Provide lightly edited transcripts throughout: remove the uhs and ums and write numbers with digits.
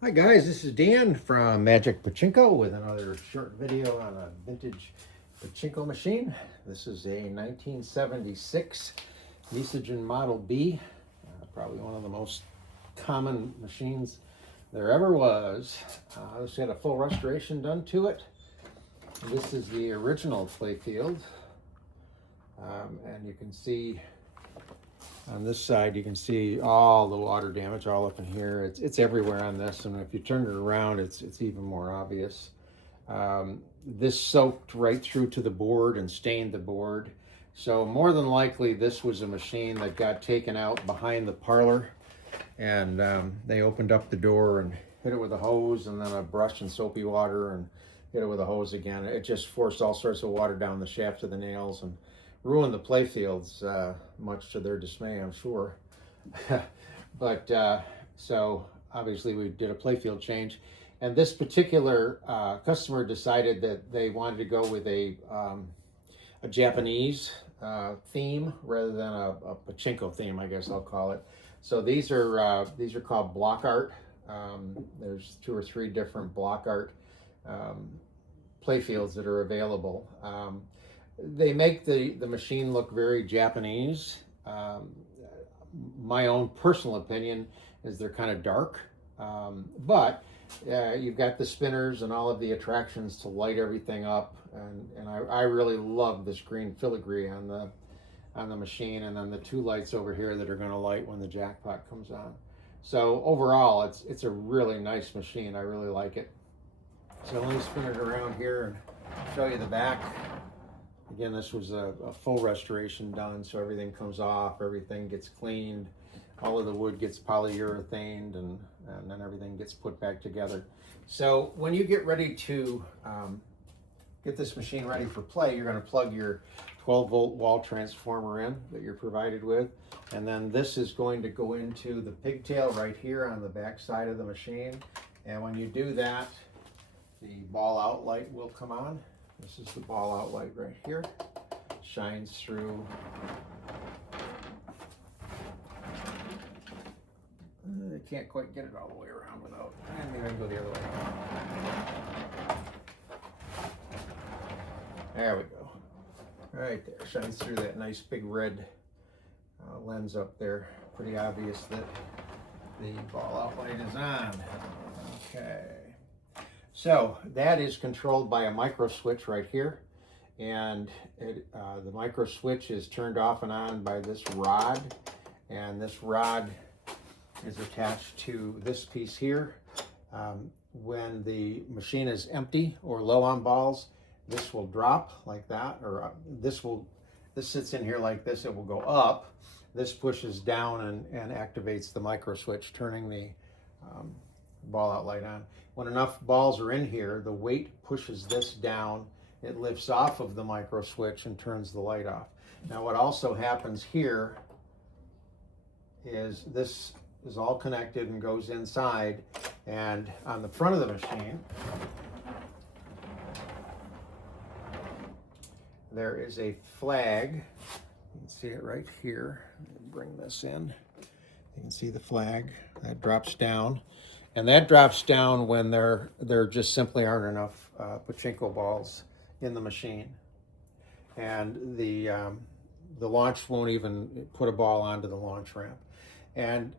Hi guys, this is Dan from Magic Pachinko with another short video on a vintage pachinko machine. This is a 1976 Nishijin Model B, probably one of the most common machines there ever was. This had a full restoration done to it. This is the original playfield, and you can see on this side, you can see all the water damage all up in here. It's everywhere on this, and if you turn it around, it's even more obvious. This soaked right through to the board and stained the board. So more than likely, this was a machine that got taken out behind the parlor, and they opened up the door and hit it with a hose, and then a brush and soapy water, and hit it with a hose again. It just forced all sorts of water down the shaft of the nails and ruined the playfields, much to their dismay, I'm sure. But so obviously we did a playfield change, and this particular customer decided that they wanted to go with a Japanese theme rather than a pachinko theme, I guess I'll call it. So these are called block art. There's 2 or 3 different block art playfields that are available. They make the machine look very Japanese. My own personal opinion is they're kind of dark, but you've got the spinners and all of the attractions to light everything up, and I really love this green filigree on the machine, and then the 2 lights over here that are going to light when the jackpot comes on. So overall, it's a really nice machine. I really like it. So let me spin it around here and show you the back. Again, this was a full restoration done, so everything comes off, everything gets cleaned, all of the wood gets polyurethaned, and then everything gets put back together. So when you get ready to get this machine ready for play, you're going to plug your 12-volt wall transformer in that you're provided with, and then this is going to go into the pigtail right here on the back side of the machine. And when you do that, the ball out light will come on. This is the ball out light right here. Shines through. I can't quite get it all the way around without, maybe I can go the other way. There we go. Right there, shines through that nice big red lens up there. Pretty obvious that the ball out light is on. Okay. So that is controlled by a micro switch right here, and the micro switch is turned off and on by this rod, and this rod is attached to this piece here. When the machine is empty or low on balls, this will drop like that, or this sits in here like this. It will go up. This pushes down and activates the micro switch, turning the ball out light on. When enough balls are in here, the weight pushes this down. It lifts off of the micro switch and turns the light off. Now what also happens here is this is all connected and goes inside, and on the front of the machine there is a flag. You can see it right here. Let me bring this in. You can see the flag that drops down. And that drops down when there just simply aren't enough pachinko balls in the machine, and the launch won't even put a ball onto the launch ramp. And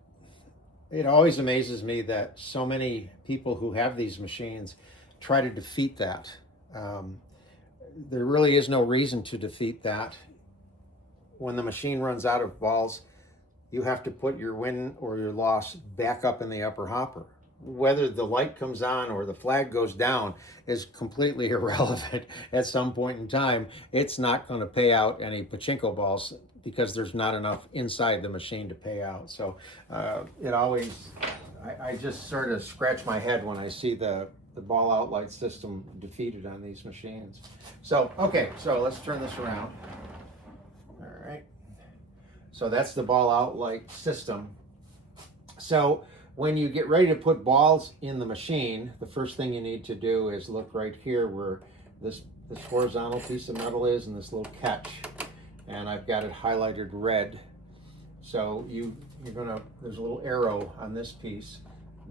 it always amazes me that so many people who have these machines try to defeat that. There really is no reason to defeat that. When the machine runs out of balls, you have to put your win or your loss back up in the upper hopper. Whether the light comes on or the flag goes down is completely irrelevant. At some point in time, it's not going to pay out any pachinko balls because there's not enough inside the machine to pay out. So it always, I just sort of scratch my head when I see the ball out light system defeated on these machines. So, okay, so let's turn this around. All right. So that's the ball out light system. So when you get ready to put balls in the machine, the first thing you need to do is look right here where this horizontal piece of metal is, and this little catch. And I've got it highlighted red. So you're gonna, there's a little arrow on this piece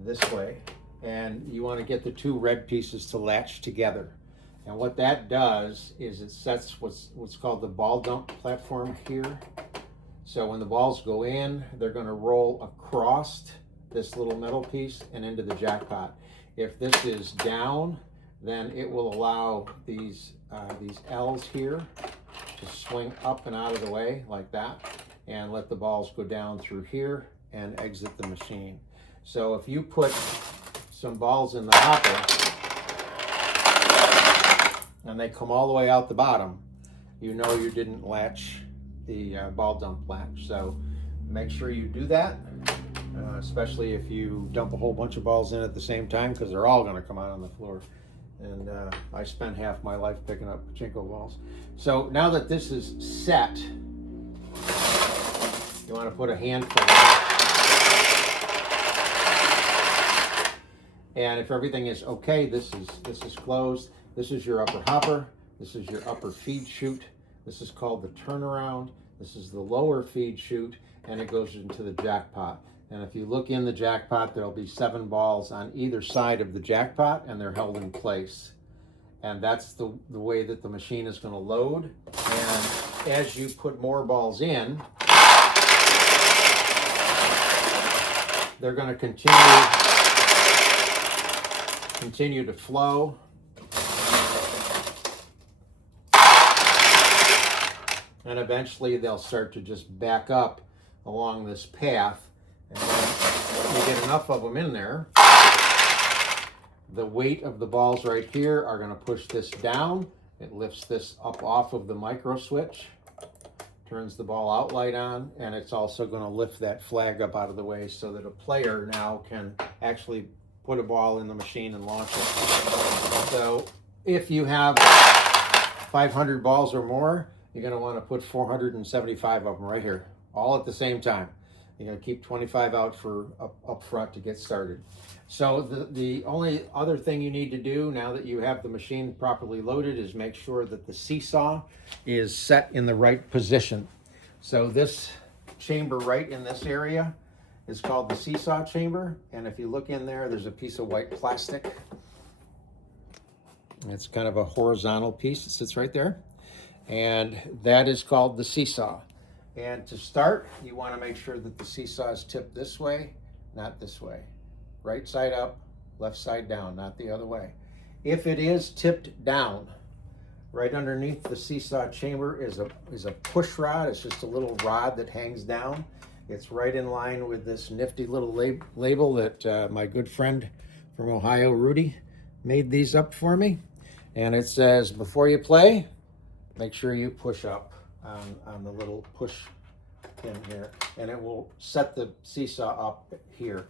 this way, and you want to get the two red pieces to latch together. And what that does is it sets what's called the ball dump platform here. So when the balls go in, they're going to roll across this little metal piece and into the jackpot. If this is down, then it will allow these L's here to swing up and out of the way like that, and let the balls go down through here and exit the machine. So if you put some balls in the hopper and they come all the way out the bottom, you know you didn't latch the ball dump latch. So make sure you do that, especially if you dump a whole bunch of balls in at the same time, because they're all going to come out on the floor. And I spent half my life picking up pachinko balls. So now that this is set, you want to put a handful in. And if everything is okay, this is closed. This is your upper hopper. This is your upper feed chute. This is called the turnaround. This is the lower feed chute, and it goes into the jackpot. And if you look in the jackpot, there'll be 7 balls on either side of the jackpot, and they're held in place. And that's the way that the machine is going to load. And as you put more balls in, they're going to continue to flow. And eventually they'll start to just back up along this path. And when you get enough of them in there, the weight of the balls right here are going to push this down. It lifts this up off of the micro switch, turns the ball out light on, and it's also going to lift that flag up out of the way so that a player now can actually put a ball in the machine and launch it. So if you have 500 balls or more, you're going to want to put 475 of them right here, all at the same time. You're going to keep 25 out for up front to get started. So the only other thing you need to do now that you have the machine properly loaded is make sure that the seesaw is set in the right position. So this chamber right in this area is called the seesaw chamber. And if you look in there, there's a piece of white plastic. It's kind of a horizontal piece that sits right there. And that is called the seesaw. And to start, you want to make sure that the seesaw is tipped this way, not this way. Right side up, left side down, not the other way. If it is tipped down, right underneath the seesaw chamber is a push rod. It's just a little rod that hangs down. It's right in line with this nifty little label that my good friend from Ohio, Rudy, made these up for me. And it says, before you play, make sure you push up on the little push pin here, and it will set the seesaw up here.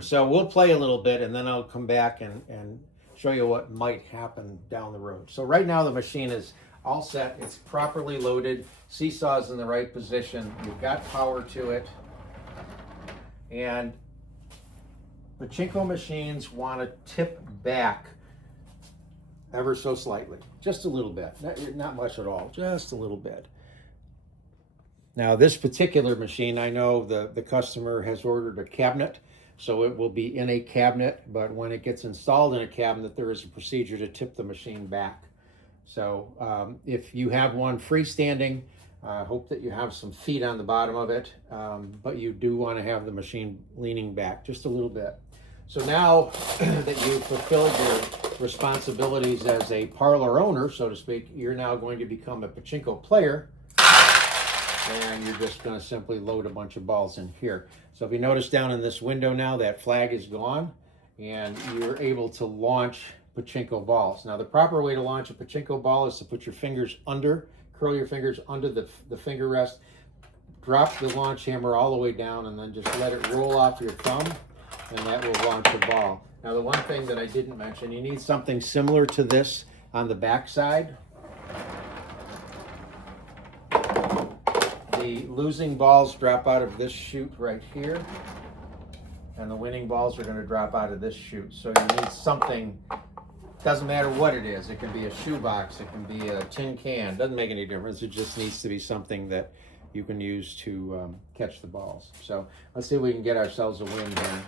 So we'll play a little bit, and then I'll come back and show you what might happen down the road. So right now the machine is all set. It's properly loaded. Seesaw's in the right position. You've got power to it. And pachinko machines want to tip back ever so slightly, just a little bit, not much at all, just a little bit. Now this particular machine, I know the customer has ordered a cabinet, so it will be in a cabinet, but when it gets installed in a cabinet, there is a procedure to tip the machine back. So if you have one freestanding, hope that you have some feet on the bottom of it, but you do want to have the machine leaning back just a little bit. So now that you've fulfilled your responsibilities as a parlor owner, so to speak, you're now going to become a pachinko player, and you're just going to simply load a bunch of balls in here. So if you notice down in this window now, that flag is gone, and you're able to launch pachinko balls. Now the proper way to launch a pachinko ball is to put your fingers under, curl your fingers under the finger rest, drop the launch hammer all the way down, and then just let it roll off your thumb, and that will launch the ball. Now the one thing that I didn't mention, you need something similar to this on the back side. The losing balls drop out of this chute right here, and the winning balls are going to drop out of this chute. So you need something, doesn't matter what it is. It can be a shoebox, it can be a tin can, doesn't make any difference. It just needs to be something that you can use to catch the balls. So let's see if we can get ourselves a win here.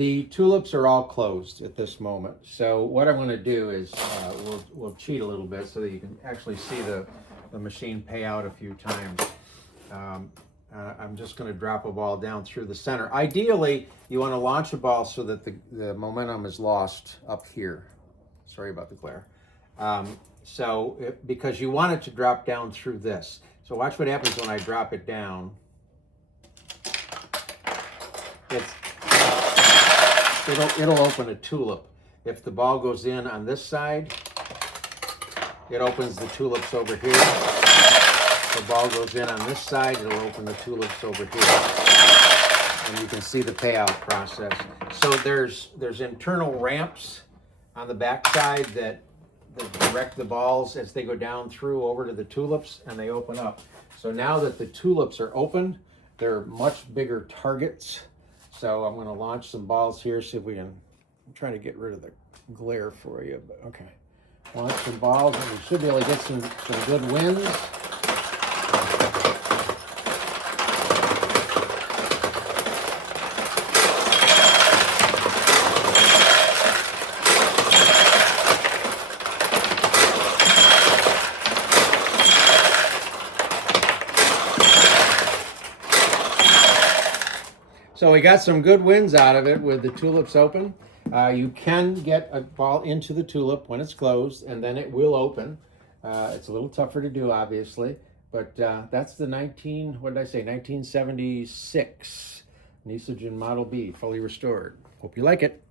The tulips are all closed at this moment. So what I'm going to do is we'll cheat a little bit so that you can actually see the machine pay out a few times. I'm just going to drop a ball down through the center. Ideally, you want to launch a ball so that the momentum is lost up here. Sorry about the glare. Because you want it to drop down through this. So watch what happens when I drop it down. It'll open a tulip. If the ball goes in on this side, it opens the tulips over here. If the ball goes in on this side, it'll open the tulips over here. And you can see the payout process. So there's internal ramps on the back side that direct the balls as they go down through over to the tulips, and they open up. So now that the tulips are open, they're much bigger targets. So I'm going to launch some balls here, see if we can. I'm trying to get rid of the glare for you, but okay. Launch some balls, and we should be able to get some good wins. So we got some good wins out of it with the tulips open. You can get a ball into the tulip when it's closed, and then it will open. It's a little tougher to do, obviously, but that's the 1976 Nishijin Model B, fully restored. Hope you like it.